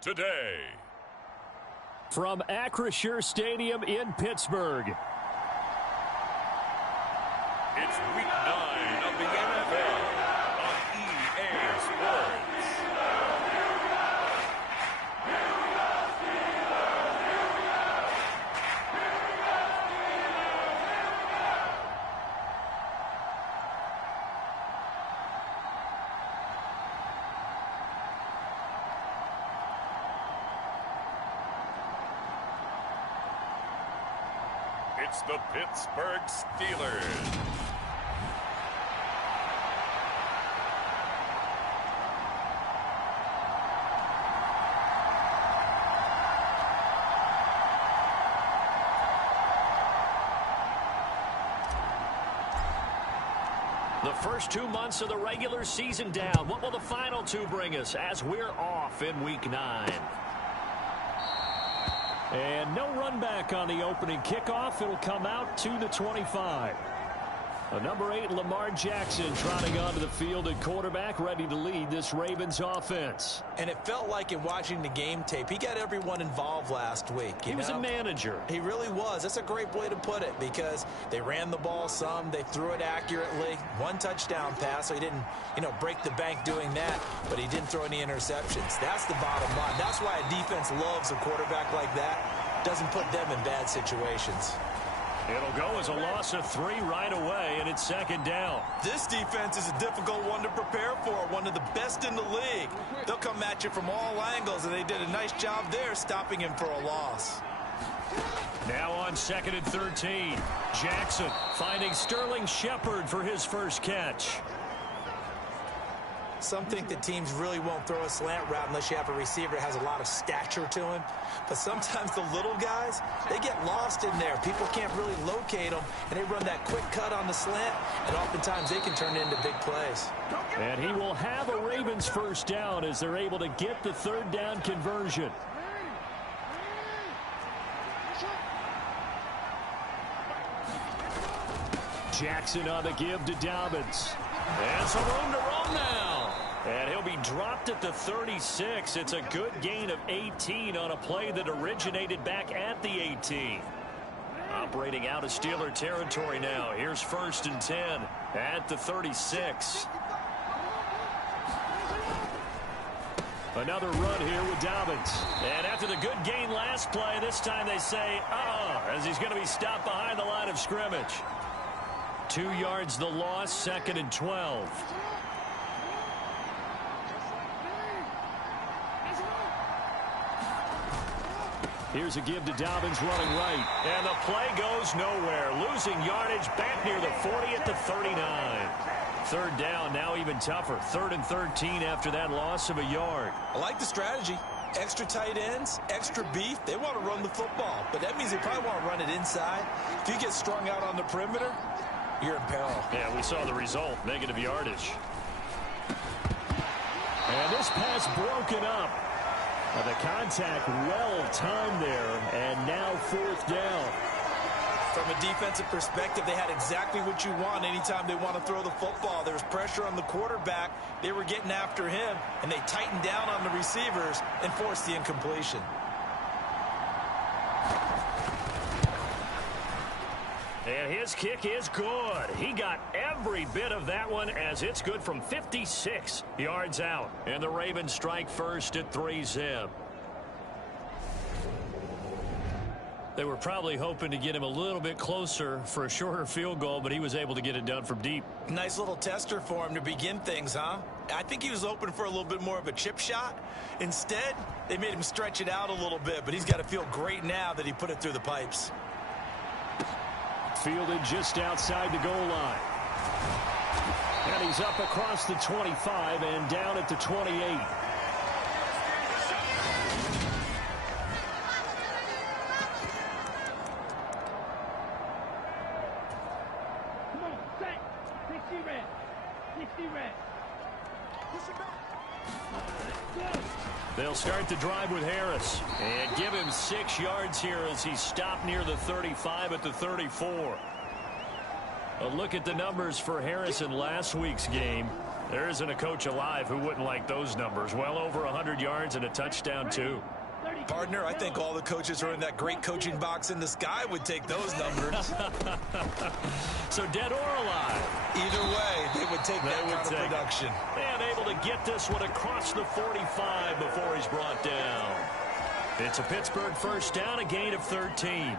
today. From Acrisure Stadium in Pittsburgh. It's Week 9 of the NFL on EA Sports. It's the Pittsburgh Steelers. The first 2 months of the regular season down. What will the final two bring us as we're off in Week 9? And no run back on the opening kickoff. It'll come out to the 25. Number 8, Lamar Jackson, trotting onto the field at quarterback, ready to lead this Ravens offense. And it felt like in watching the game tape, he got everyone involved last week. He was a manager. He really was. That's a great way to put it because they ran the ball some. They threw it accurately. 1 touchdown pass, so he didn't, break the bank doing that, but he didn't throw any interceptions. That's the bottom line. That's why a defense loves a quarterback like that. Doesn't put them in bad situations. It'll go as a loss of 3 right away, and it's second down. This defense is a difficult one to prepare for, one of the best in the league. They'll come at you from all angles, and they did a nice job there stopping him for a loss. Now on 2nd and 13, Jackson finding Sterling Shepard for his first catch. Some think that teams really won't throw a slant route unless you have a receiver that has a lot of stature to him. But sometimes the little guys, they get lost in there. People can't really locate them, and they run that quick cut on the slant, and oftentimes they can turn it into big plays. And he will have a Ravens first down as they're able to get the 3rd down conversion. Jackson on the give to Dobbins. And some room to run now. And he'll be dropped at the 36. It's a good gain of 18 on a play that originated back at the 18. Operating out of Steeler territory now. Here's 1st and 10 at the 36. Another run here with Dobbins. And after the good gain last play, this time they say, as he's going to be stopped behind the line of scrimmage. 2 yards the loss, 2nd and 12. Here's a give to Dobbins running right. And the play goes nowhere. Losing yardage back near the 40 at the 39. 3rd down, now even tougher. 3rd and 13 after that loss of a yard. I like the strategy. Extra tight ends, extra beef. They want to run the football, but that means they probably want to run it inside. If you get strung out on the perimeter, you're in peril. Yeah, we saw the result. Negative yardage. And this pass broken up. The contact well timed there, and now 4th down. From a defensive perspective, they had exactly what you want anytime they want to throw the football. There was pressure on the quarterback. They were getting after him, and they tightened down on the receivers and forced the incompletion. And his kick is good. He got every bit of that one as it's good from 56 yards out. And the Ravens strike first at 3-zip. They were probably hoping to get him a little bit closer for a shorter field goal, but he was able to get it done from deep. Nice little tester for him to begin things, huh? I think he was open for a little bit more of a chip shot. Instead, they made him stretch it out a little bit, but he's got to feel great now that he put it through the pipes. Fielded just outside the goal line. And he's up across the 25 and down at the 28. Come on, set. 60 red. 60 red. Push it back. They'll start the drive with Harris and give him 6 yards here as he stopped near the 35 at the 34. A look at the numbers for Harris in last week's game. There isn't a coach alive who wouldn't like those numbers. Well over 100 yards and a touchdown, too. Partner, I think all the coaches who are in that great coaching box in the sky would take those numbers. So dead or alive? Either way, they would take that kind of production. And able to get this one across the 45 before he's brought down. It's a Pittsburgh first down, a gain of 13.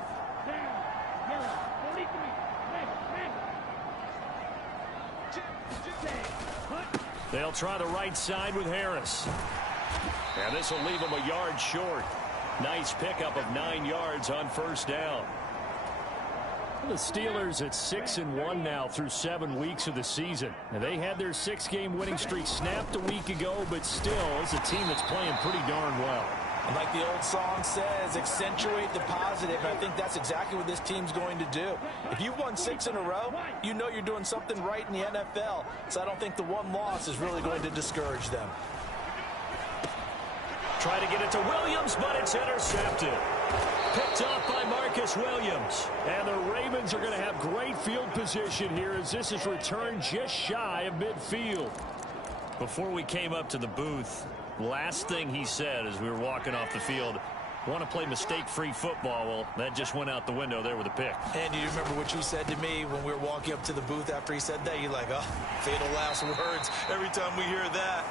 They'll try the right side with Harris. And this will leave him a yard short. Nice pickup of 9 yards on first down. The Steelers at 6-1 now through 7 weeks of the season. Now, they had their 6-game winning streak snapped a week ago, but still, it's a team that's playing pretty darn well. And like the old song says, accentuate the positive. And I think that's exactly what this team's going to do. If you've won 6 in a row, you know you're doing something right in the NFL. So I don't think the one loss is really going to discourage them. Try to get it to Williams, but it's intercepted. Picked off by Marcus Williams. And the Ravens are going to have great field position here as this is returned just shy of midfield. Before we came up to the booth, last thing he said as we were walking off the field, want to play mistake-free football. Well, that just went out the window there with a pick. And you remember what you said to me when we were walking up to the booth after he said that? You're like, oh, fatal last words. Every time we hear that,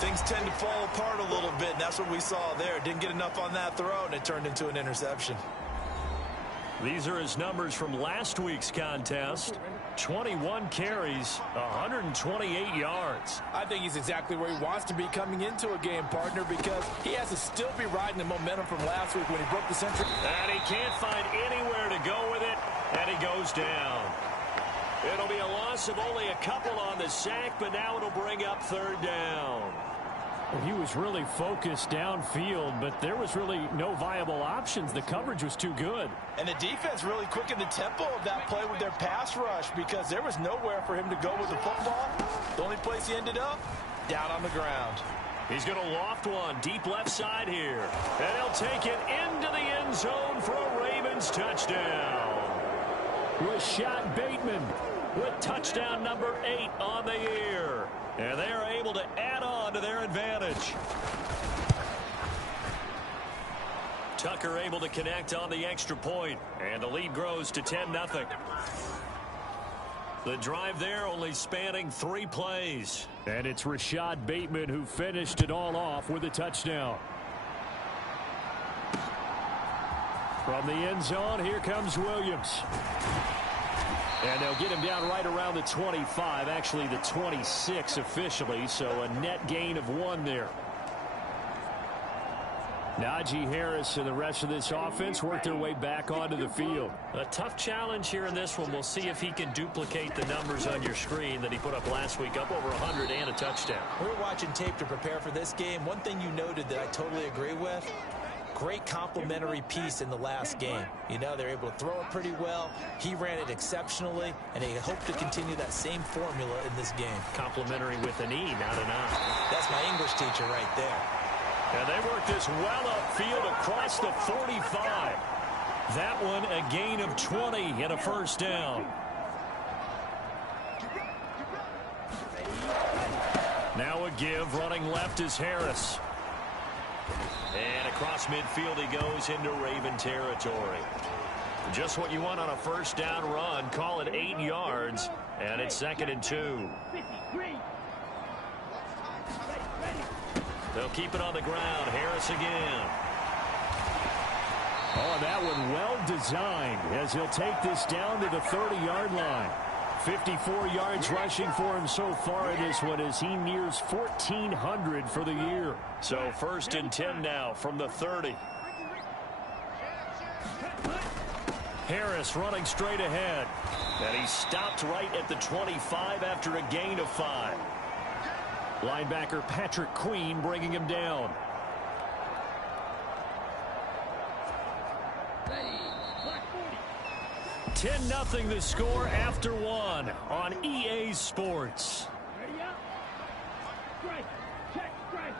things tend to fall apart a little bit, and that's what we saw there. Didn't get enough on that throw, and it turned into an interception. These are his numbers from last week's contest. 21 carries, 128 yards. I think he's exactly where he wants to be coming into a game, partner, because he has to still be riding the momentum from last week when he broke the century. And he can't find anywhere to go with it, and he goes down. It'll be a loss of only a couple on the sack, but now it'll bring up third down. He was really focused downfield, but there was really no viable options. The coverage was too good. And the defense really quickened the tempo of that play with their pass rush because there was nowhere for him to go with the football. The only place he ended up, down on the ground. He's going to loft one deep left side here. And he'll take it into the end zone for a Ravens touchdown. Rashad Bateman with touchdown number 8 on the year. And they are able to add on to their advantage. Tucker able to connect on the extra point. And the lead grows to 10-0. The drive there only spanning 3 plays. And it's Rashad Bateman who finished it all off with a touchdown. From the end zone, here comes Williams. And they'll get him down right around the 25, actually the 26 officially, so a net gain of 1 there. Najee Harris and the rest of this offense work their way back onto the field. A tough challenge here in this one. We'll see if he can duplicate the numbers on your screen that he put up last week, up over 100 and a touchdown. We're watching tape to prepare for this game. One thing you noted that I totally agree with, great complimentary piece in the last game. You know, they're able to throw it pretty well. He ran it exceptionally, and they hope to continue that same formula in this game. Complimentary with an E, not an I. That's my English teacher right there. And they work this well upfield across the 45. That one a gain of 20 and a first down. Now a give, running left is Harris. And across midfield he goes into Raven territory. Just what you want on a first down run. Call it 8 yards, and it's 2nd and 2. They'll keep it on the ground. Harris again. Oh, that one well designed as he'll take this down to the 30-yard line. 54 yards rushing for him so far in this one as he nears 1,400 for the year. So 1st and 10 now from the 30. Harris running straight ahead. And he stopped right at the 25 after a gain of 5. Linebacker Patrick Queen bringing him down. Ready, 10-0 the score after 1 on EA Sports. ready up. Strike, check, strike.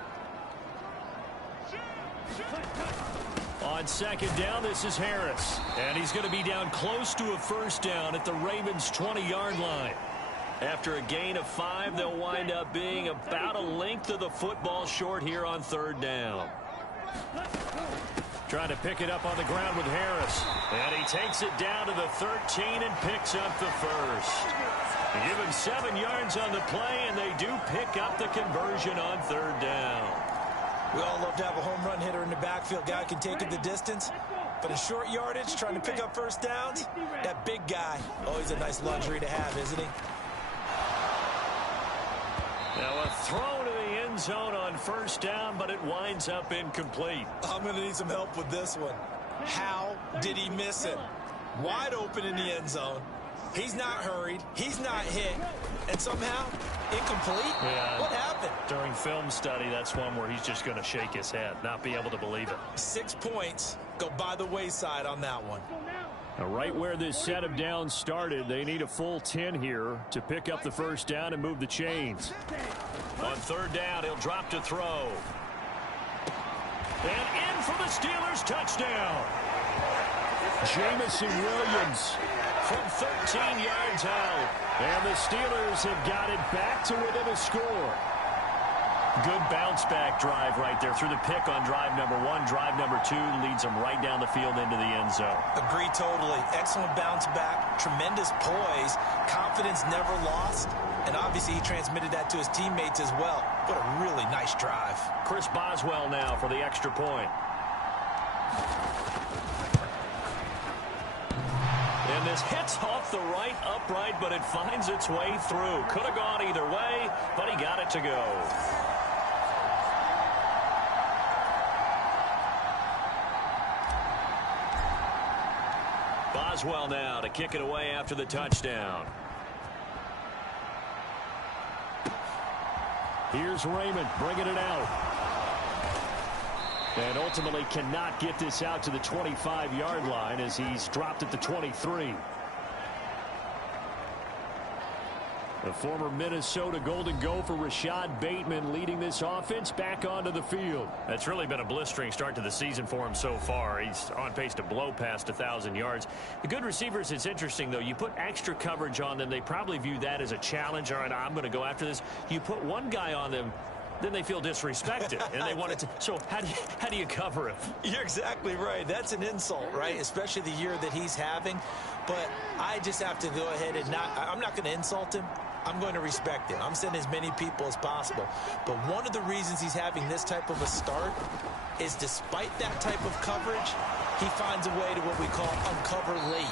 On 2nd down, this is Harris. And he's going to be down close to a first down at the Ravens' 20-yard line. After a gain of 5, they'll wind up being about a length of the football short here on 3rd down. Trying to pick it up on the ground with Harris. And he takes it down to the 13 and picks up the first. They give him 7 yards on the play, and they do pick up the conversion on 3rd down. We all love to have a home run hitter in the backfield. Guy can take it the distance. But in short yardage, trying to pick up first downs, that big guy, always a nice luxury to have, isn't he? Now a throw to the end zone on 1st down, but it winds up incomplete. I'm going to need some help with this one. How did he miss him? Wide open in the end zone. He's not hurried. He's not hit. And somehow, incomplete? Yeah. What happened? During film study, that's one where he's just going to shake his head, not be able to believe it. 6 points go by the wayside on that one. Now, right where this set of downs started, they need a full 10 here to pick up the first down and move the chains. On 3rd down, he'll drop to throw. And in for the Steelers' touchdown. Jamison Williams from 13 yards out. And the Steelers have got it back to within a score. Good bounce-back drive right there through the pick on drive number 1. Drive number 2 leads them right down the field into the end zone. Agree totally. Excellent bounce back. Tremendous poise. Confidence never lost. And obviously he transmitted that to his teammates as well. What a really nice drive. Chris Boswell now for the extra point. And this hits off the right upright, but it finds its way through. Could have gone either way, but he got it to go. Boswell now to kick it away after the touchdown. Here's Raymond bringing it out. And ultimately cannot get this out to the 25-yard line as he's dropped at the 23. The former Minnesota Golden Gopher Rashad Bateman leading this offense back onto the field. That's really been a blistering start to the season for him so far. He's on pace to blow past 1,000 yards. The good receivers, it's interesting, though. You put extra coverage on them, they probably view that as a challenge. All right, I'm going to go after this. You put one guy on them, then they feel disrespected, and they want it to. So how do you cover him? You're exactly right. That's an insult, right? Especially the year that he's having. But I just have to go ahead and I'm not going to insult him. I'm going to respect him. I'm sending as many people as possible. But one of the reasons he's having this type of a start is despite that type of coverage, he finds a way to what we call uncover late.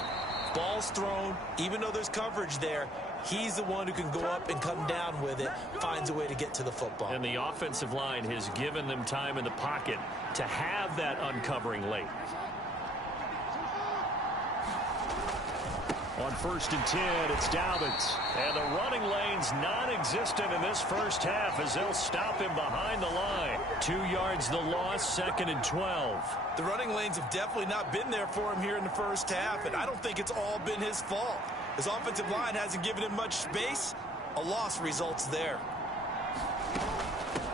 Ball's thrown, even though there's coverage there, he's the one who can go up and come down with it, finds a way to get to the football. And the offensive line has given them time in the pocket to have that uncovering late. On 1st and 10, it's Dobbins. And the running lane's non-existent in this first half as they'll stop him behind the line. 2 yards the loss, 2nd and 12. The running lanes have definitely not been there for him here in the first half, and I don't think it's all been his fault. His offensive line hasn't given him much space. A loss results there.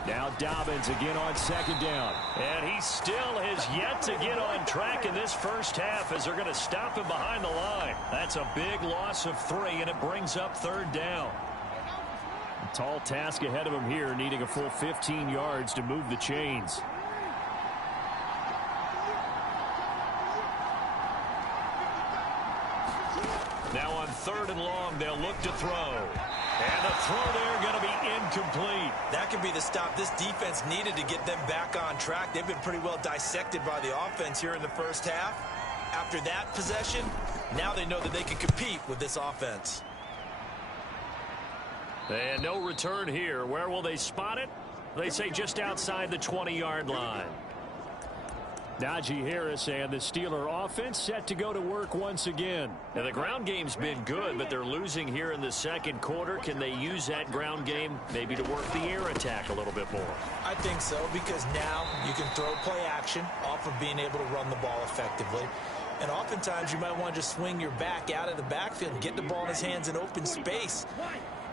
Now Dobbins again on 2nd down. And he still has yet to get on track in this first half as they're going to stop him behind the line. That's a big loss of 3, and it brings up 3rd down. A tall task ahead of him here, needing a full 15 yards to move the chains. Now on 3rd and long, they'll look to throw. And the throw there going to be incomplete. That could be the stop this defense needed to get them back on track. They've been pretty well dissected by the offense here in the first half. After that possession, now they know that they can compete with this offense. And no return here. Where will they spot it? They say just outside the 20-yard line. Najee Harris and the Steeler offense set to go to work once again. Now, the ground game's been good, but they're losing here in the second quarter. Can they use that ground game maybe to work the air attack a little bit more? I think so, because now you can throw play action off of being able to run the ball effectively. And oftentimes you might want to just swing your back out of the backfield and get the ball in his hands in open space.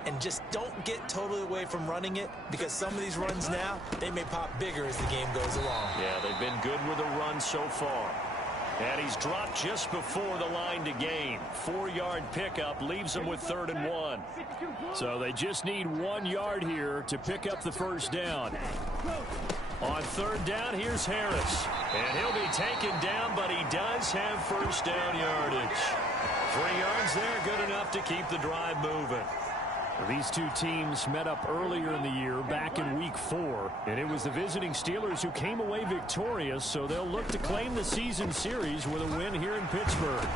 And just don't get totally away from running it, because some of these runs now, they may pop bigger as the game goes along. Yeah, they've been good with the run so far. And he's dropped just before the line to gain. 4-yard pickup leaves him with 3rd and 1. So they just need 1 yard here to pick up the first down. On 3rd down, here's Harris. And he'll be taken down, but he does have first down yardage. 3 yards there, good enough to keep the drive moving. These two teams met up earlier in the year, back in Week 4, and it was the visiting Steelers who came away victorious, so they'll look to claim the season series with a win here in Pittsburgh.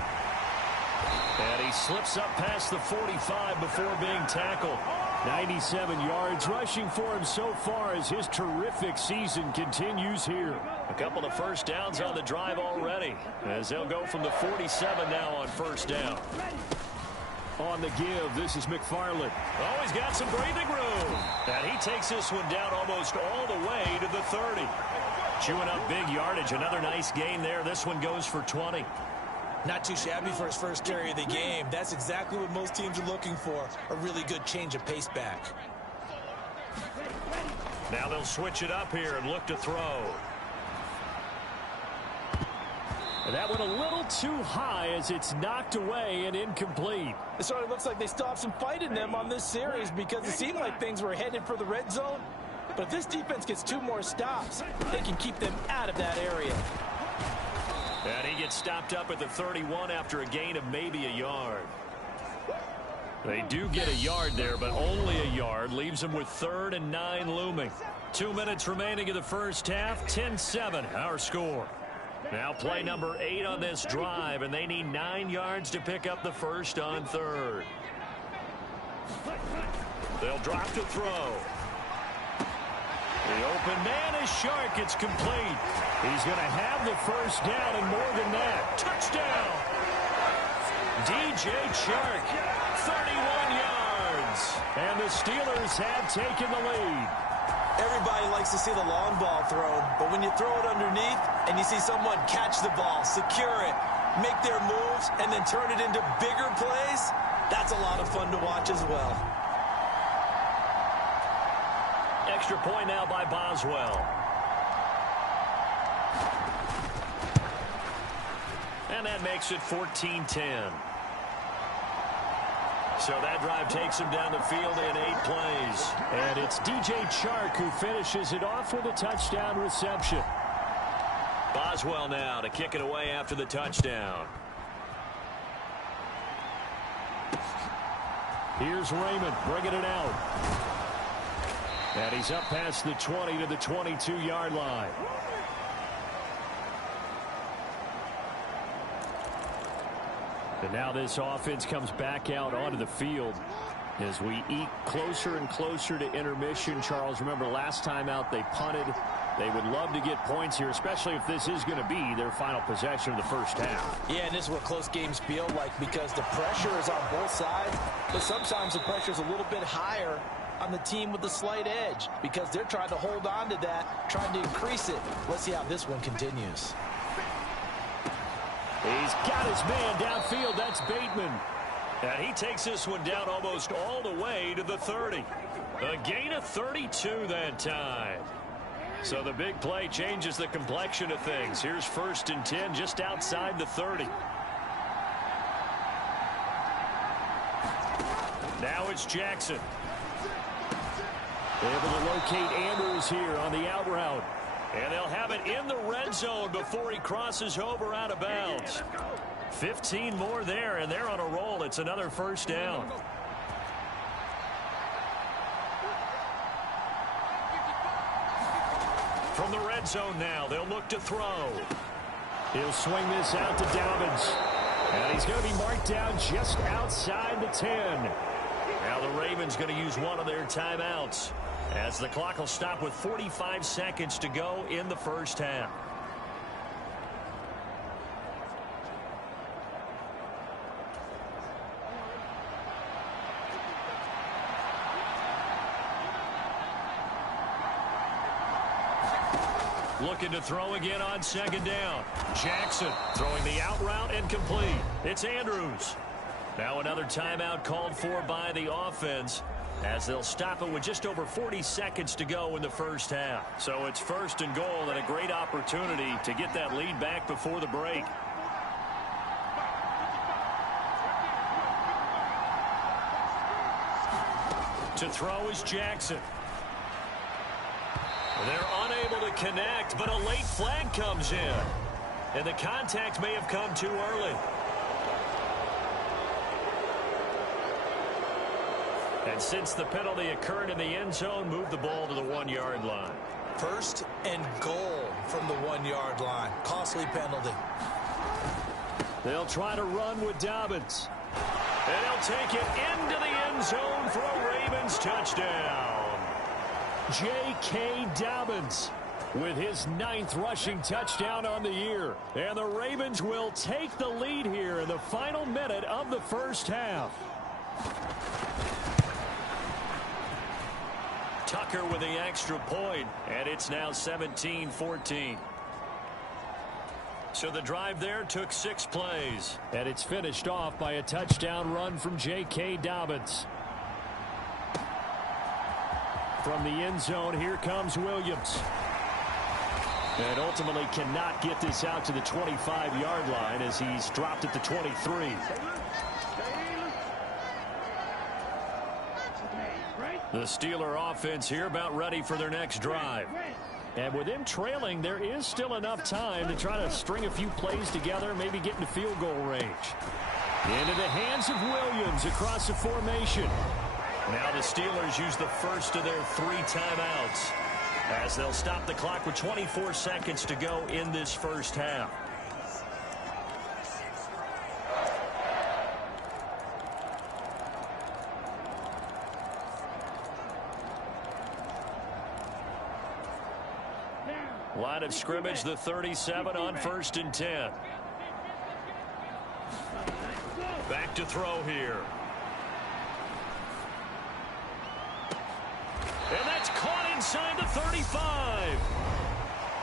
And he slips up past the 45 before being tackled. 97 yards rushing for him so far as his terrific season continues here. A couple of first downs on the drive already, as they'll go from the 47 now on first down. On the give, this is McFarland. Oh, he's got some breathing room. And he takes this one down almost all the way to the 30. Chewing up big yardage. Another nice gain there. This one goes for 20. Not too shabby for his first carry of the game. That's exactly what most teams are looking for. A really good change of pace back. Now they'll switch it up here and look to throw. And that went a little too high as it's knocked away and incomplete. It sort of looks like they still have some fight in them on this series because it seemed like things were headed for the red zone. But if this defense gets 2 more stops, they can keep them out of that area. And he gets stopped up at the 31 after a gain of maybe a yard. They do get a yard there, but only a yard. Leaves them with 3rd and 9 looming. 2 minutes remaining in the first half. 10-7, our score. Now play number 8 on this drive, and they need 9 yards to pick up the first on 3rd. They'll drop to throw. The open man is Shark. It's complete. He's going to have the first down and more than that. Touchdown! DJ Shark, 31 yards. And the Steelers have taken the lead. Everybody likes to see the long ball thrown, but when you throw it underneath and you see someone catch the ball, secure it, make their moves, and then turn it into bigger plays, that's a lot of fun to watch as well. Extra point now by Boswell. And that makes it 14-10. So that drive takes him down the field in 8 plays. And it's DJ Chark who finishes it off with a touchdown reception. Boswell now to kick it away after the touchdown. Here's Raymond bringing it out. And he's up past the 20 to the 22-yard line. And now this offense comes back out onto the field as we eat closer and closer to intermission. Charles, remember last time out they punted. They would love to get points here, especially if this is going to be their final possession of the first half. Yeah, and this is what close games feel like because the pressure is on both sides, but sometimes the pressure is a little bit higher on the team with the slight edge because they're trying to hold on to that, trying to increase it. Let's see how this one continues. He's got his man downfield. That's Bateman. And he takes this one down almost all the way to the 30. A gain of 32 that time. So the big play changes the complexion of things. Here's 1st and 10 just outside the 30. Now it's Jackson. Able to locate Andrews here on the out route. And they'll have it in the red zone before he crosses over out of bounds. 15 more there, and they're on a roll. It's another first down. From the red zone now, they'll look to throw. He'll swing this out to Dobbins. And he's going to be marked down just outside the 10. Now the Ravens going to use one of their timeouts, as the clock will stop with 45 seconds to go in the first half. Looking to throw again on 2nd down. Jackson throwing the out route and complete. It's Andrews. Now another timeout called for by the offense, as they'll stop it with just over 40 seconds to go in the first half. So it's 1st and goal and a great opportunity to get that lead back before the break. To throw is Jackson. They're unable to connect, but a late flag comes in. And the contact may have come too early. And since the penalty occurred in the end zone, move the ball to the 1-yard line. First and goal from the 1-yard line. Costly penalty. They'll try to run with Dobbins. And he'll take it into the end zone for a Ravens touchdown. J.K. Dobbins with his 9th rushing touchdown on the year. And the Ravens will take the lead here in the final minute of the first half. Tucker with the extra point, and it's now 17-14. So the drive there took 6 plays. And it's finished off by a touchdown run from J.K. Dobbins. From the end zone, here comes Williams. And ultimately cannot get this out to the 25-yard line as he's dropped at the 23. The Steeler offense here about ready for their next drive. And with them trailing, there is still enough time to try to string a few plays together, maybe get into field goal range. Into the hands of Williams across the formation. Now the Steelers use the first of their 3 timeouts as they'll stop the clock with 24 seconds to go in this first half. Line of scrimmage, the 37 on 1st and 10. Back to throw here. And that's caught inside the 35.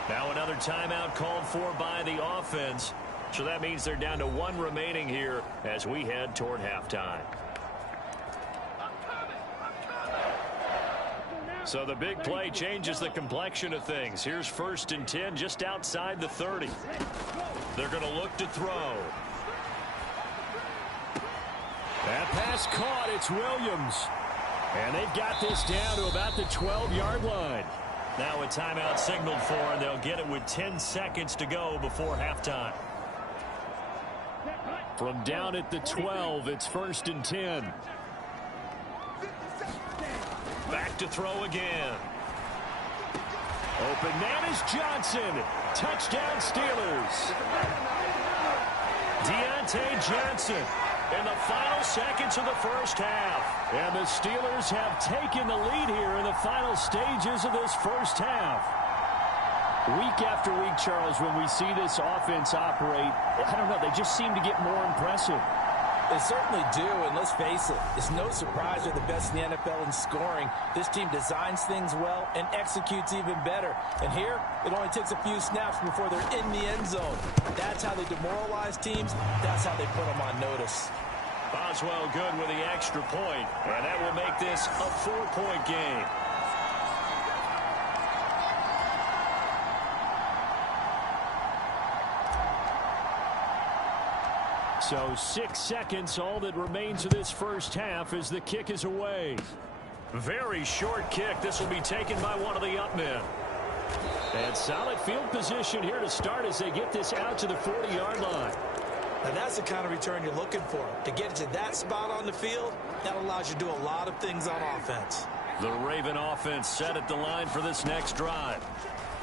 Now another timeout called for by the offense. So that means they're down to 1 remaining here as we head toward halftime. So the big play changes the complexion of things. Here's 1st and 10 just outside the 30. They're going to look to throw. That pass caught. It's Williams. And they've got this down to about the 12-yard line. Now a timeout signaled for, and they'll get it with 10 seconds to go before halftime. From down at the 12, it's 1st and 10. Back to throw again. Open man is Johnson. Touchdown Steelers. Deontay Johnson in the final seconds of the first half. And the Steelers have taken the lead here in the final stages of this first half. Week after week, Charles, when we see this offense operate, I don't know, they just seem to get more impressive. They certainly do, and let's face it, it's no surprise they're the best in the NFL in scoring. This team designs things well and executes even better. And here, it only takes a few snaps before they're in the end zone. That's how they demoralize teams. That's how they put them on notice. Boswell good with the extra point, and that will make this a 4-point game. So 6 seconds, all that remains of this first half as the kick is away. Very short kick. This will be taken by one of the up men. And solid field position here to start as they get this out to the 40-yard line. And that's the kind of return you're looking for. To get to that spot on the field, that allows you to do a lot of things on offense. The Raven offense set at the line for this next drive.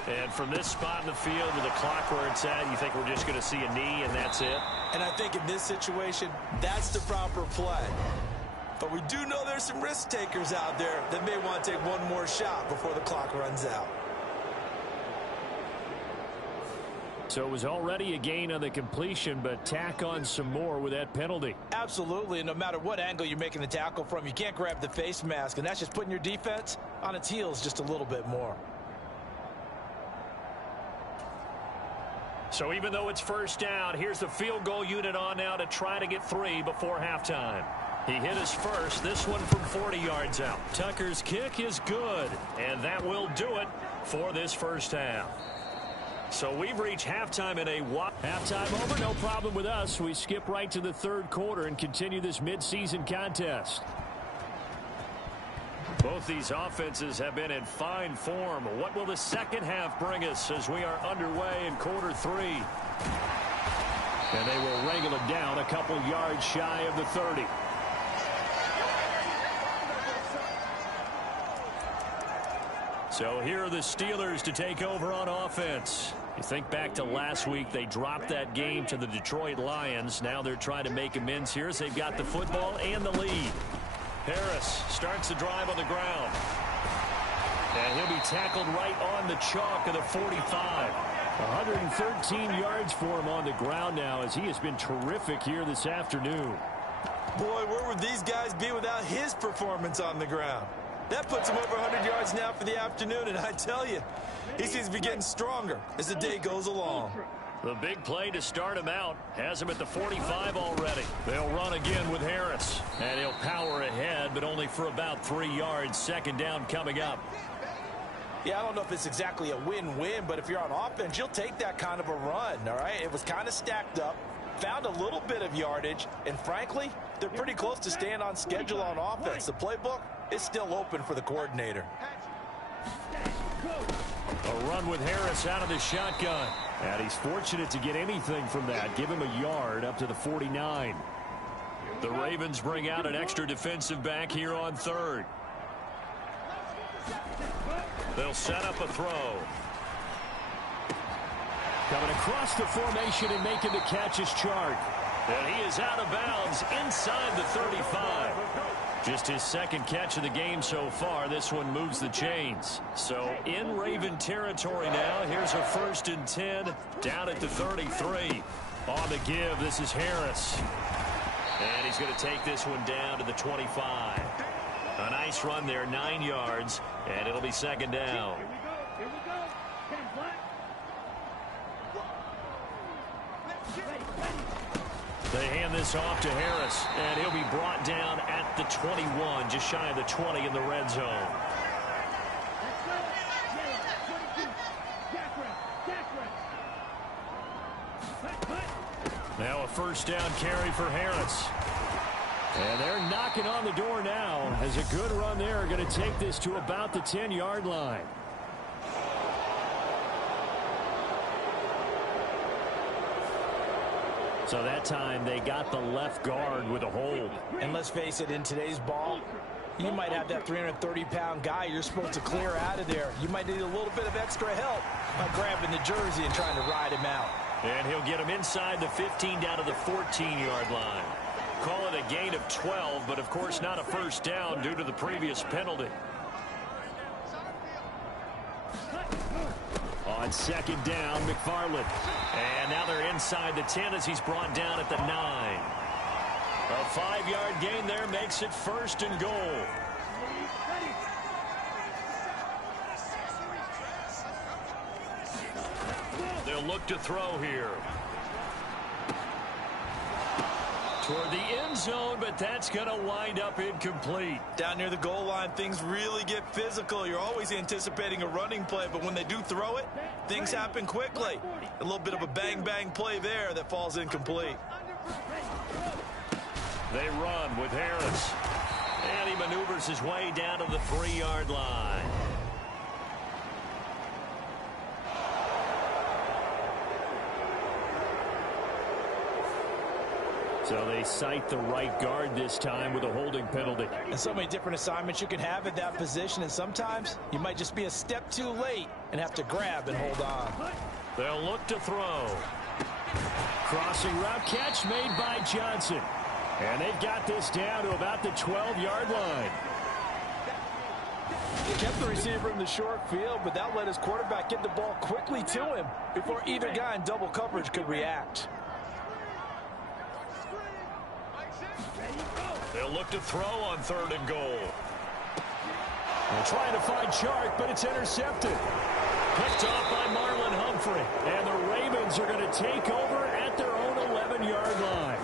And from this spot in the field with the clock where it's at, you think we're just going to see a knee and that's it? And I think in this situation, that's the proper play. But we do know there's some risk takers out there that may want to take one more shot before the clock runs out. So it was already a gain on the completion, but tack on some more with that penalty. Absolutely, and no matter what angle you're making the tackle from, you can't grab the face mask, and that's just putting your defense on its heels just a little bit more. So even though it's first down, here's the field goal unit on now to try to get 3 before halftime. He hit his first, this one from 40 yards out. Tucker's kick is good, and that will do it for this first half. So we've reached halftime in a halftime over, no problem with us. We skip right to the third quarter and continue this midseason contest. Both these offenses have been in fine form. What will the second half bring us as we are underway in quarter 3? And they will wrangle it down a couple yards shy of the 30. So here are the Steelers to take over on offense. You think back to last week, they dropped that game to the Detroit Lions. Now they're trying to make amends here as they've got the football and the lead. Harris starts the drive on the ground. And he'll be tackled right on the chalk of the 45. 113 yards for him on the ground now as he has been terrific here this afternoon. Boy, where would these guys be without his performance on the ground? That puts him over 100 yards now for the afternoon, and I tell you, he seems to be getting stronger as the day goes along. The big play to start him out has him at the 45 already. They'll run again with Harris, and he'll power ahead, but only for about 3 yards. Second down coming up. Yeah, I don't know if it's exactly a win-win, but if you're on offense, you'll take that kind of a run, all right? It was kind of stacked up, found a little bit of yardage, and frankly, they're pretty close to staying on schedule on offense. The playbook is still open for the coordinator. A run with Harris out of the shotgun. And he's fortunate to get anything from that. Give him a yard up to the 49. The Ravens bring out an extra defensive back here on third. They'll set up a throw. Coming across the formation and making the catch is Chark. And he is out of bounds inside the 35. Just his second catch of the game so far. This one moves the chains. So in Raven territory now. Here's a 1st and 10 down at the 33. On the give, this is Harris. And he's going to take this one down to the 25. A nice run there, 9 yards, and it'll be second down. Here we go. Hit him flat. They hand this off to Harris, and he'll be brought down at the 21, just shy of the 20 in the red zone. Now a first down carry for Harris. And they're knocking on the door now. Has a good run there. Going to take this to about the 10-yard line. So that time they got the left guard with a hold. And let's face it, in today's ball, you might have that 330-pound guy you're supposed to clear out of there. You might need a little bit of extra help by grabbing the jersey and trying to ride him out. And he'll get him inside the 15 down to the 14-yard line. Call it a gain of 12, but of course not a first down due to the previous penalty. On second down, McFarland. And now they're inside the 10 as he's brought down at the 9. A 5-yard gain there makes it 1st and goal. They'll look to throw here. Toward the end zone, but that's going to wind up incomplete. Down near the goal line, things really get physical. You're always anticipating a running play, but when they do throw it, things happen quickly. A little bit of a bang-bang play there that falls incomplete. They run with Harris. And he maneuvers his way down to the 3-yard line. So they cite the right guard this time with a holding penalty. And so many different assignments you can have at that position, and sometimes you might just be a step too late and have to grab and hold on. They'll look to throw. Crossing route catch made by Johnson. And they've got this down to about the 12-yard line. He kept the receiver in the short field, but that let his quarterback get the ball quickly to him before either guy in double coverage could react. They'll look to throw on 3rd and goal. They're trying to find Chark, but it's intercepted. Picked off by Marlon Humphrey. And the Ravens are going to take over at their own 11-yard line.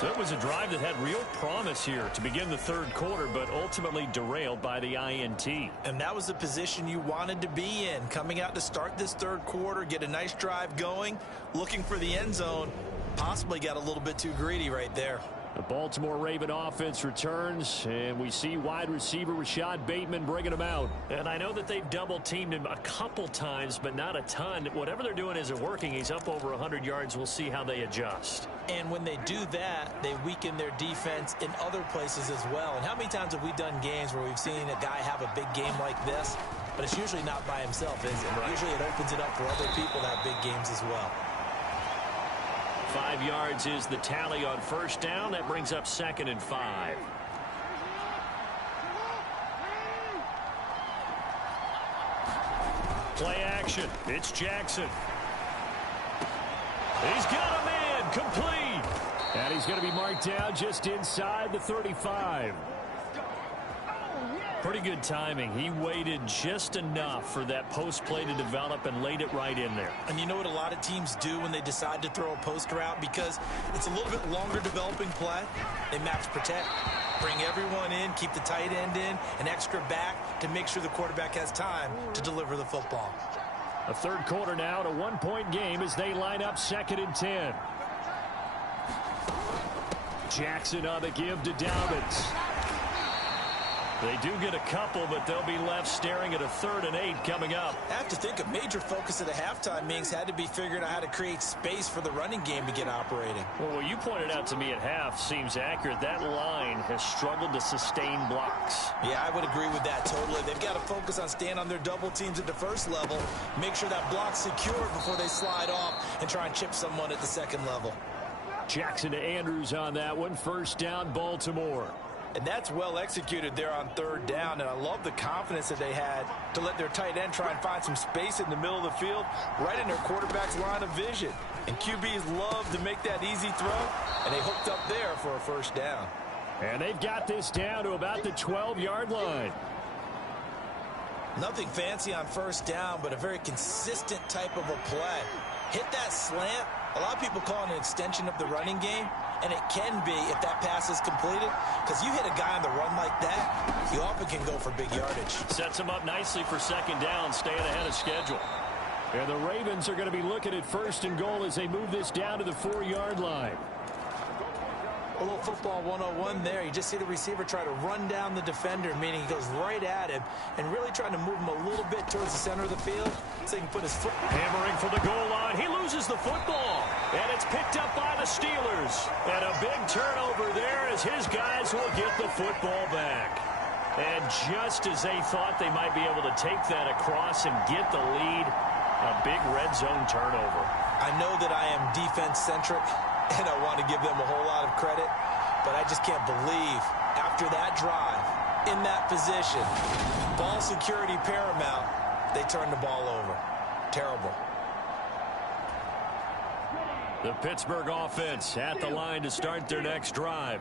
So it was a drive that had real promise here to begin the 3rd quarter, but ultimately derailed by the INT. And that was the position you wanted to be in, coming out to start this 3rd quarter, get a nice drive going, looking for the end zone. Possibly got a little bit too greedy right there. The Baltimore Raven offense returns, and we see wide receiver Rashad Bateman bringing him out. And I know that they've double-teamed him a couple times, but not a ton. Whatever they're doing isn't working. He's up over 100 yards. We'll see how they adjust. And when they do that, they weaken their defense in other places as well. And how many times have we done games where we've seen a guy have a big game like this, but it's usually not by himself, is it? Right. Usually it opens it up for other people to have big games as well. 5 yards is the tally on first down. That brings up 2nd and 5. Play action. It's Jackson. He's got a man. Complete. And he's going to be marked down just inside the 35. Pretty good timing. He waited just enough for that post play to develop and laid it right in there. And you know what a lot of teams do when they decide to throw a post route? Because it's a little bit longer developing play. They match protect, bring everyone in, keep the tight end in, an extra back to make sure the quarterback has time to deliver the football. A third quarter now, to 1-point game as they line up 2nd and 10. Jackson on the give to Dobbins. They do get a couple, but they'll be left staring at a 3rd and 8 coming up. I have to think a major focus of the halftime meetings had to be figuring out how to create space for the running game to get operating. Well, what you pointed out to me at half seems accurate. That line has struggled to sustain blocks. Yeah, I would agree with that totally. They've got to focus on staying on their double teams at the first level, make sure that block's secure before they slide off and try and chip someone at the second level. Jackson to Andrews on that one. First down, Baltimore. And that's well executed there on 3rd down, and I love the confidence that they had to let their tight end try and find some space in the middle of the field, right in their quarterback's line of vision. And QBs love to make that easy throw, and they hooked up there for a first down. And they've got this down to about the 12-yard line. Nothing fancy on first down, but a very consistent type of a play. Hit that slant. A lot of people call it an extension of the running game. And it can be if that pass is completed, because you hit a guy on the run like that, he often can go for big yardage. Sets him up nicely for 2nd down, staying ahead of schedule. And the Ravens are going to be looking at 1st and goal as they move this down to the 4-yard line. A little football 101 there. You just see the receiver try to run down the defender, meaning he goes right at him and really trying to move him a little bit towards the center of the field so he can put his foot. Hammering for the goal line. He loses the football. And it's picked up by the Steelers. And a big turnover there as his guys will get the football back. And just as they thought they might be able to take that across and get the lead, a big red zone turnover. I know that I am defense-centric, and I want to give them a whole lot of credit, but I just can't believe after that drive, in that position, ball security paramount, they turned the ball over. Terrible. The Pittsburgh offense at the line to start their next drive.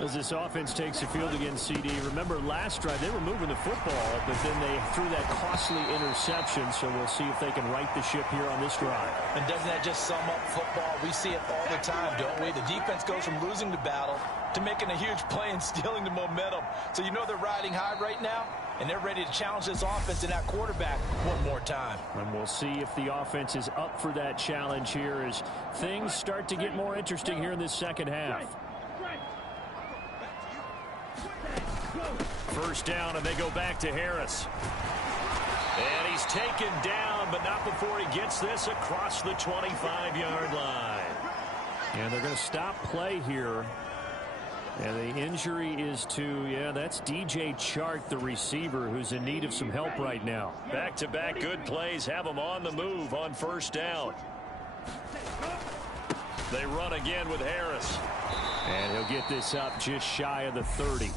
As this offense takes the field again, CD, remember last drive they were moving the football, but then they threw that costly interception, so we'll see if they can right the ship here on this drive. And doesn't that just sum up football? We see it all the time, don't we? The defense goes from losing the battle to making a huge play and stealing the momentum. So you know they're riding high right now, and they're ready to challenge this offense and that quarterback one more time. And we'll see if the offense is up for that challenge here as things start to get more interesting here in this second half. First down, and they go back to Harris. And he's taken down, but not before he gets this across the 25-yard line. And they're going to stop play here. And the injury is to, that's DJ Chark, the receiver, who's in need of some help right now. Back-to-back good plays have him on the move on first down. They run again with Harris. And he'll get this up just shy of the 30.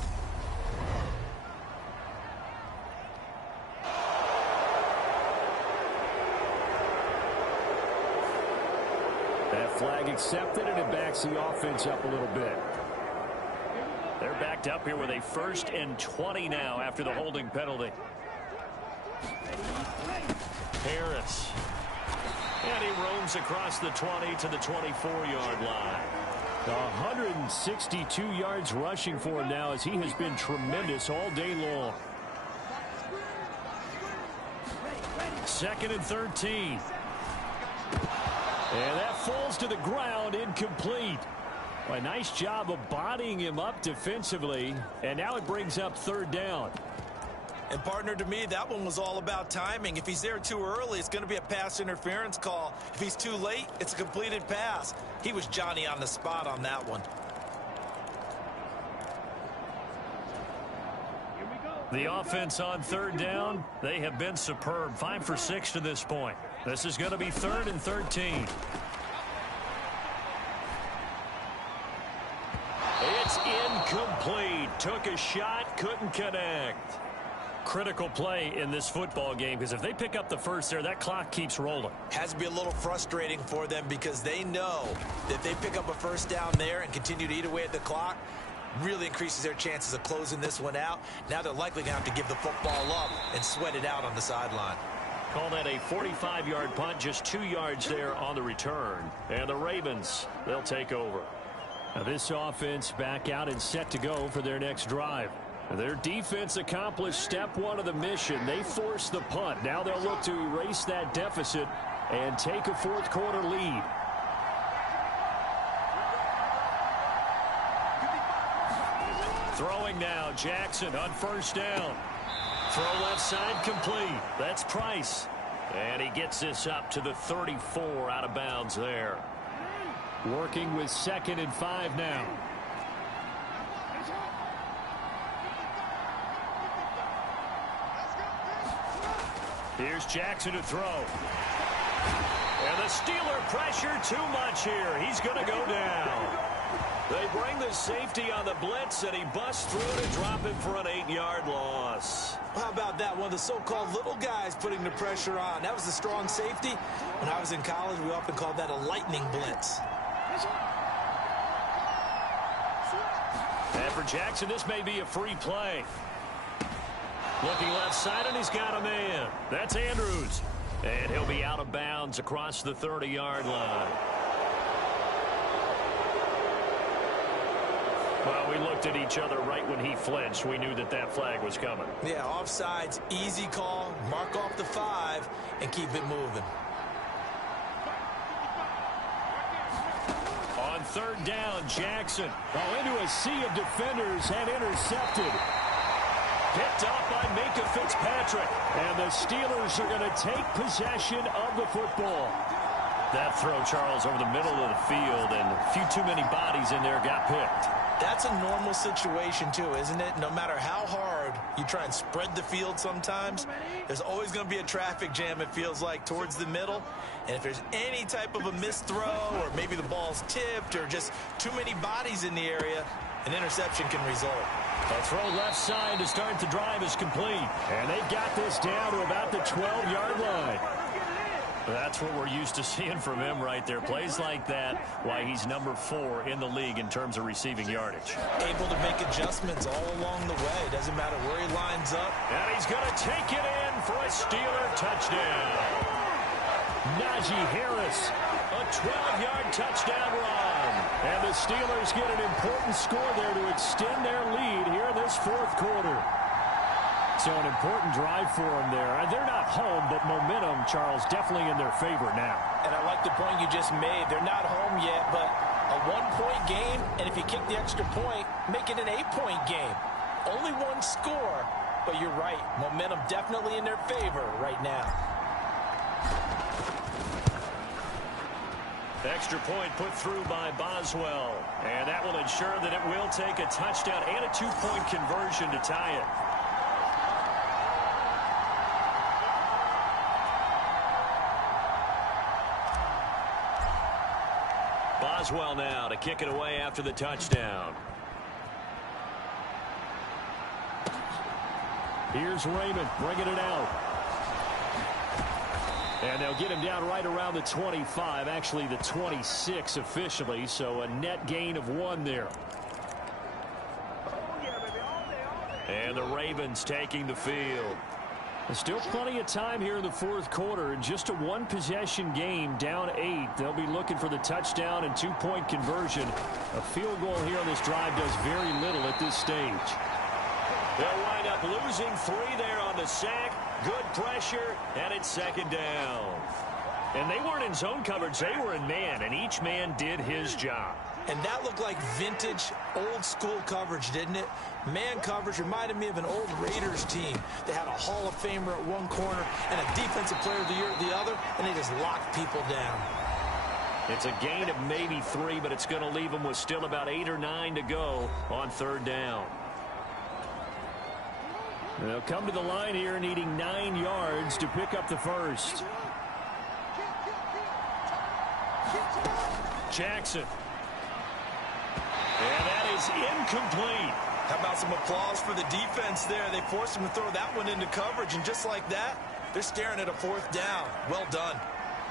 That flag accepted, and it backs the offense up a little bit. They're backed up here with a 1st and 20 now after the holding penalty. Harris. And he roams across the 20 to the 24-yard line. 162 yards rushing for him now as he has been tremendous all day long. 2nd and 13. And that falls to the ground, incomplete. A nice job of bodying him up defensively, and now it brings up third down. And partner, to me, that one was all about timing. If he's there too early, it's going to be a pass interference call. If he's too late, it's a completed pass. He was Johnny on the spot on that one. The offense on third down, they have been superb. 5 for 6 to this point. This is going to be 3rd and 13. It's incomplete. Took a shot, couldn't connect. Critical play in this football game, because if they pick up the first there, that clock keeps rolling. Has to be a little frustrating for them because they know that if they pick up a first down there and continue to eat away at the clock, really increases their chances of closing this one out. Now they're likely going to have to give the football up and sweat it out on the sideline. Call that a 45-yard punt, just 2 yards there on the return. And the Ravens, they'll take over. Now this offense back out and set to go for their next drive. Their defense accomplished step 1 of the mission. They forced the punt. Now they'll look to erase that deficit and take a fourth quarter lead. Throwing now, Jackson on first down. Throw left side complete. That's Price. And he gets this up to the 34 out of bounds there. Working with 2nd and 5 now. Here's Jackson to throw. And the Steeler pressure too much here. He's going to go down. They bring the safety on the blitz, and he busts through to drop him for an 8-yard loss. How about that? One of the so-called little guys putting the pressure on. That was the strong safety. When I was in college, we often called that a lightning blitz. And for Jackson, this may be a free play. Looking left side, and he's got a man. That's Andrews. And he'll be out of bounds across the 30-yard line. Well, we looked at each other right when he flinched. We knew that that flag was coming. Yeah, offsides, easy call. Mark off the 5 and keep it moving. On third down, Jackson. Into a sea of defenders and intercepted. Picked up by Minka Fitzpatrick. And the Steelers are going to take possession of the football. That throw, Charles, over the middle of the field, and a few too many bodies in there got picked. That's a normal situation, too, isn't it? No matter how hard you try and spread the field sometimes, there's always going to be a traffic jam, it feels like, towards the middle. And if there's any type of a missed throw, or maybe the ball's tipped, or just too many bodies in the area, an interception can result. A throw left side to start the drive is complete. And they've got this down to about the 12-yard line. That's what we're used to seeing from him right there. Plays like that, why he's number 4 in the league in terms of receiving yardage. Able to make adjustments all along the way. Doesn't matter where he lines up. And he's going to take it in for a Steeler touchdown. Najee Harris, a 12-yard touchdown run. And the Steelers get an important score there to extend their lead here in this fourth quarter. So an important drive for them there. They're not home, but momentum, Charles, definitely in their favor now. And I like the point you just made. They're not home yet, but a 1-point game, and if you kick the extra point, make it an 8-point game. Only one score, but you're right. Momentum definitely in their favor right now. Extra point put through by Boswell. And that will ensure that it will take a touchdown and a 2-point conversion to tie it. Boswell now to kick it away after the touchdown. Here's Raymond bringing it out. And they'll get him down right around the 25, actually the 26 officially, so a net gain of 1 there. And the Ravens taking the field. There's still plenty of time here in the fourth quarter. Just a 1-possession game, down 8. They'll be looking for the touchdown and 2-point conversion. A field goal here on this drive does very little at this stage. They'll wind up losing 3 there on the sack. Good pressure, and it's second down. And they weren't in zone coverage. They were in man, and each man did his job. And that looked like vintage, old-school coverage, didn't it? Man coverage reminded me of an old Raiders team. They had a Hall of Famer at one corner and a Defensive Player of the Year at the other, and they just locked people down. It's a gain of maybe 3, but it's going to leave them with still about 8 or 9 to go on third down. They'll come to the line here needing 9 yards to pick up the first. Jackson. And that is incomplete. How about some applause for the defense there? They forced him to throw that one into coverage, and just like that, they're staring at a 4th down. Well done.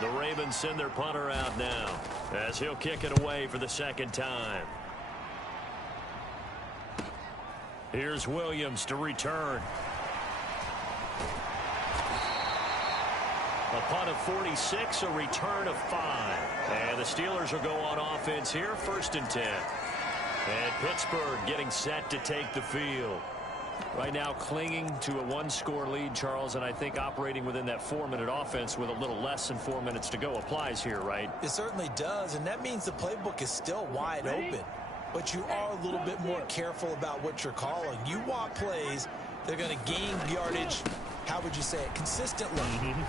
The Ravens send their punter out now as he'll kick it away for the second time. Here's Williams to return. A punt of 46, a return of 5. And the Steelers will go on offense here, 1st and 10. And Pittsburgh getting set to take the field. Right now clinging to a 1-score lead, Charles, and I think operating within that 4-minute offense with a little less than 4 minutes to go applies here, right? It certainly does, and that means the playbook is still wide open. But you are a little bit more careful about what you're calling. You want plays that are going to gain yardage, how would you say it, consistently,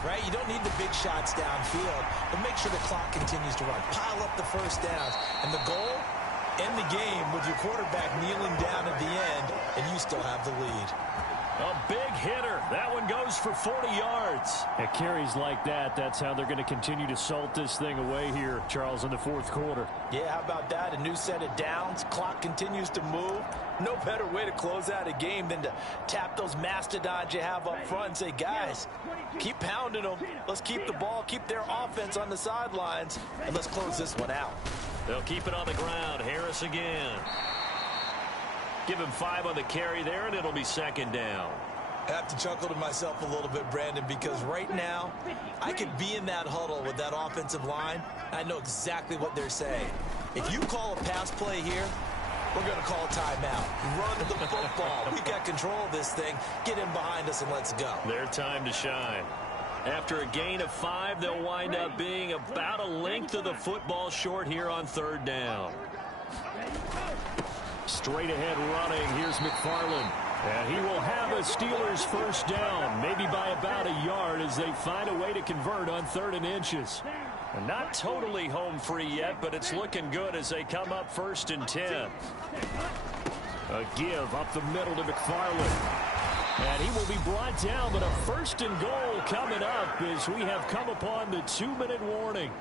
right? You don't need the big shots downfield, but make sure the clock continues to run. Pile up the first downs, and the goal, end the game with your quarterback kneeling down at the end, and you still have the lead. A big hitter. That one goes for 40 yards. At carries like that, that's how they're going to continue to salt this thing away here, Charles, in the 4th quarter. Yeah, how about that? A new set of downs. Clock continues to move. No better way to close out a game than to tap those mastodons you have up front and say, guys, keep pounding them. Let's keep the ball, keep their offense on the sidelines, and let's close this one out. They'll keep it on the ground. Harris again. Give him 5 on the carry there, and it'll be 2nd down. I have to chuckle to myself a little bit, Brandon, because right now I could be in that huddle with that offensive line. I know exactly what they're saying. If you call a pass play here, we're going to call a timeout. Run the football. We've got control of this thing. Get in behind us and let's go. Their time to shine. After a gain of 5, they'll wind up being about a length of the football short here on 3rd down. Straight ahead running. Here's McFarland. And he will have a Steelers 1st down, maybe by about a yard as they find a way to convert on 3rd and inches. And not totally home free yet, but it's looking good as they come up 1st and 10. A give up the middle to McFarland. And he will be brought down, but a 1st and goal coming up as we have come upon the 2-minute warning.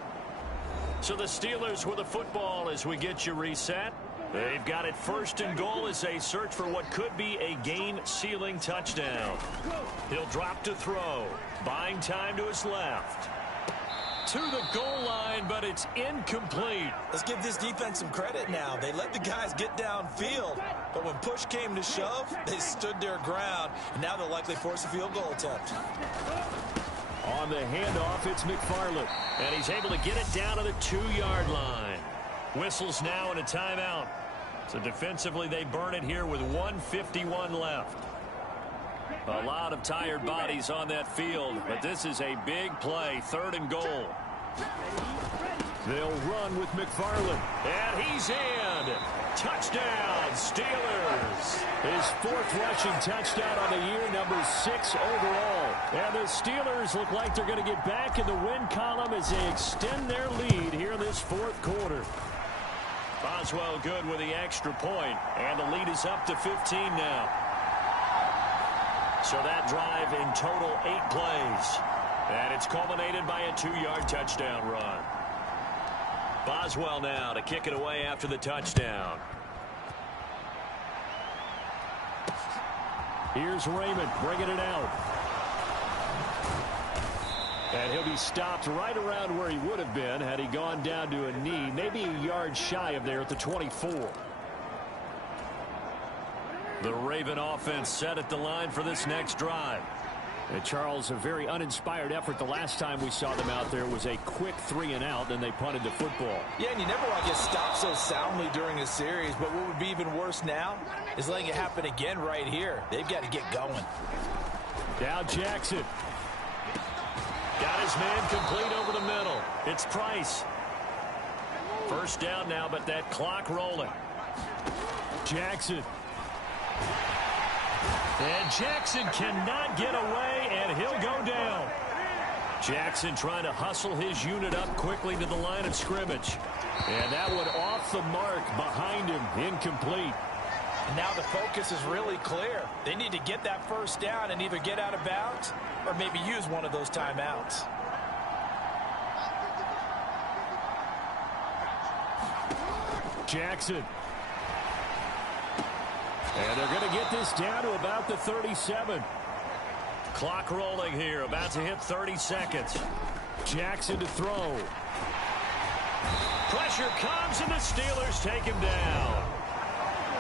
So the Steelers with the football as we get you reset. They've got it 1st and goal as they search for what could be a game-sealing touchdown. He'll drop to throw, buying time to his left. To the goal line, but it's incomplete. Let's give this defense some credit now. They let the guys get downfield, but when push came to shove, they stood their ground, and now they'll likely force a field goal attempt. On the handoff, it's McFarland. And he's able to get it down to the 2-yard line. Whistles now and a timeout. So defensively, they burn it here with 1:51 left. A lot of tired bodies on that field, but this is a big play, 3rd and goal. They'll run with McFarland. And he's in. Touchdown, Steelers. His 4th rushing touchdown on the year, number 6 overall. And the Steelers look like they're going to get back in the win column as they extend their lead here in this 4th quarter. Boswell good with the extra point, and the lead is up to 15 now. So that drive in total 8 plays. And it's culminated by a 2-yard touchdown run. Boswell now to kick it away after the touchdown. Here's Raymond bringing it out. And he'll be stopped right around where he would have been had he gone down to a knee, maybe a yard shy of there at the 24. The Raven offense set at the line for this next drive. And Charles, a very uninspired effort. The last time we saw them out there was a quick 3-and-out, then they punted the football. Yeah, and you never want to get stopped so soundly during a series, but what would be even worse now is letting it happen again right here. They've got to get going. Now Jackson. Got his man complete over the middle. It's Price. First down now, but that clock rolling. Jackson. And Jackson cannot get away, and he'll go down. Jackson trying to hustle his unit up quickly to the line of scrimmage. And that one off the mark behind him, incomplete. And now the focus is really clear. They need to get that first down and either get out of bounds or maybe use one of those timeouts. Jackson. And they're going to get this down to about the 37. Clock rolling here, about to hit 30 seconds. Jackson to throw. Pressure comes, and the Steelers take him down.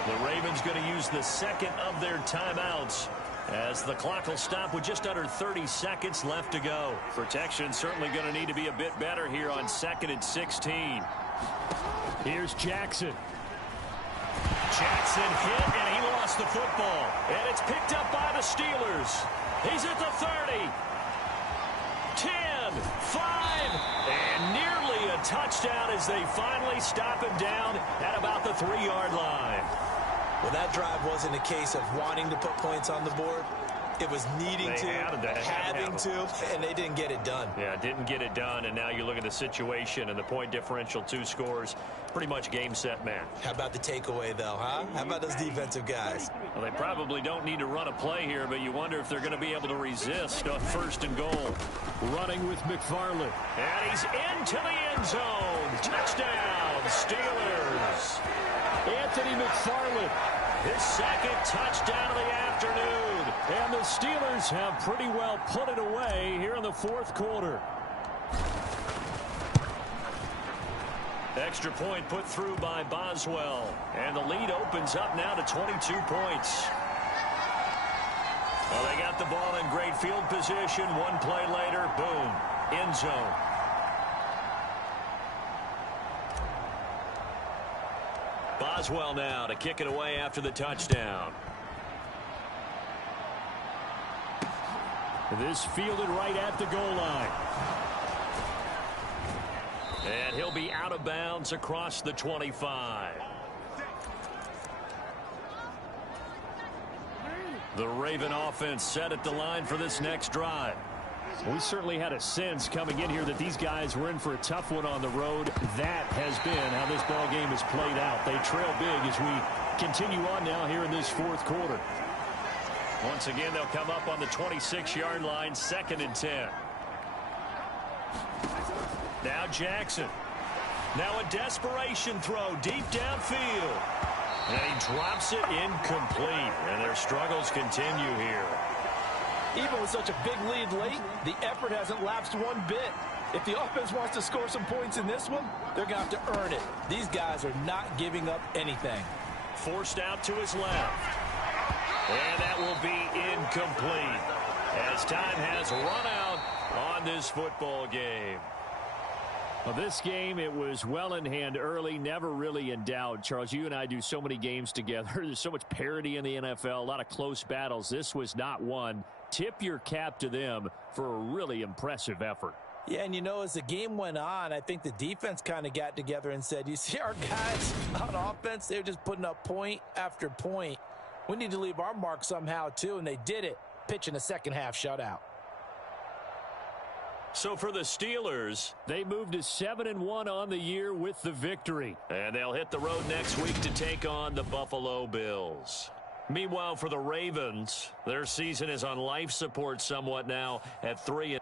The Ravens going to use the second of their timeouts as the clock will stop with just under 30 seconds left to go. Protection certainly going to need to be a bit better here on 2nd and 16. Here's Jackson. Jackson hit, and he lost the football. And it's picked up by the Steelers. He's at the 30. 10, 5, and nearly a touchdown as they finally stop him down at about the 3-yard line. Well, that drive wasn't a case of wanting to put points on the board. It was needing to, having to, and they didn't get it done. Yeah, didn't get it done, and now you look at the situation and the point differential, 2 scores, pretty much game, set, match. How about the takeaway, though, huh? How about those defensive guys? Well, they probably don't need to run a play here, but you wonder if they're going to be able to resist on 1st and goal. Running with McFarland. And he's into the end zone. Touchdown, Steelers. Anthony McFarland. His 2nd touchdown of the afternoon. And the Steelers have pretty well put it away here in the 4th quarter. Extra point put through by Boswell. And the lead opens up now to 22 points. Well, they got the ball in great field position. One play later, boom, end zone. Boswell now to kick it away after the touchdown. This fielded right at the goal line. And he'll be out of bounds across the 25. The Raven offense set at the line for this next drive. We certainly had a sense coming in here that these guys were in for a tough one on the road. That has been how this ball game has played out. They trail big as we continue on now here in this 4th quarter. Once again, they'll come up on the 26-yard line, 2nd and 10. Now Jackson. Now a desperation throw deep downfield. And he drops it incomplete. And their struggles continue here. Even with such a big lead late, the effort hasn't lapsed one bit. If the offense wants to score some points in this one, they're going to have to earn it. These guys are not giving up anything. Forced out to his left. And that will be incomplete as time has run out on this football game. Well, this game, it was well in hand early, never really in doubt. Charles, you and I do so many games together. There's so much parity in the NFL, a lot of close battles. This was not one. Tip your cap to them for a really impressive effort. Yeah, and you know, as the game went on, I think the defense kind of got together and said, you see our guys on offense, they're just putting up point after point. We need to leave our mark somehow, too, and they did it, pitching a second-half shutout. So for the Steelers, they moved to 7-1 on the year with the victory. And they'll hit the road next week to take on the Buffalo Bills. Meanwhile, for the Ravens, their season is on life support somewhat now at 3.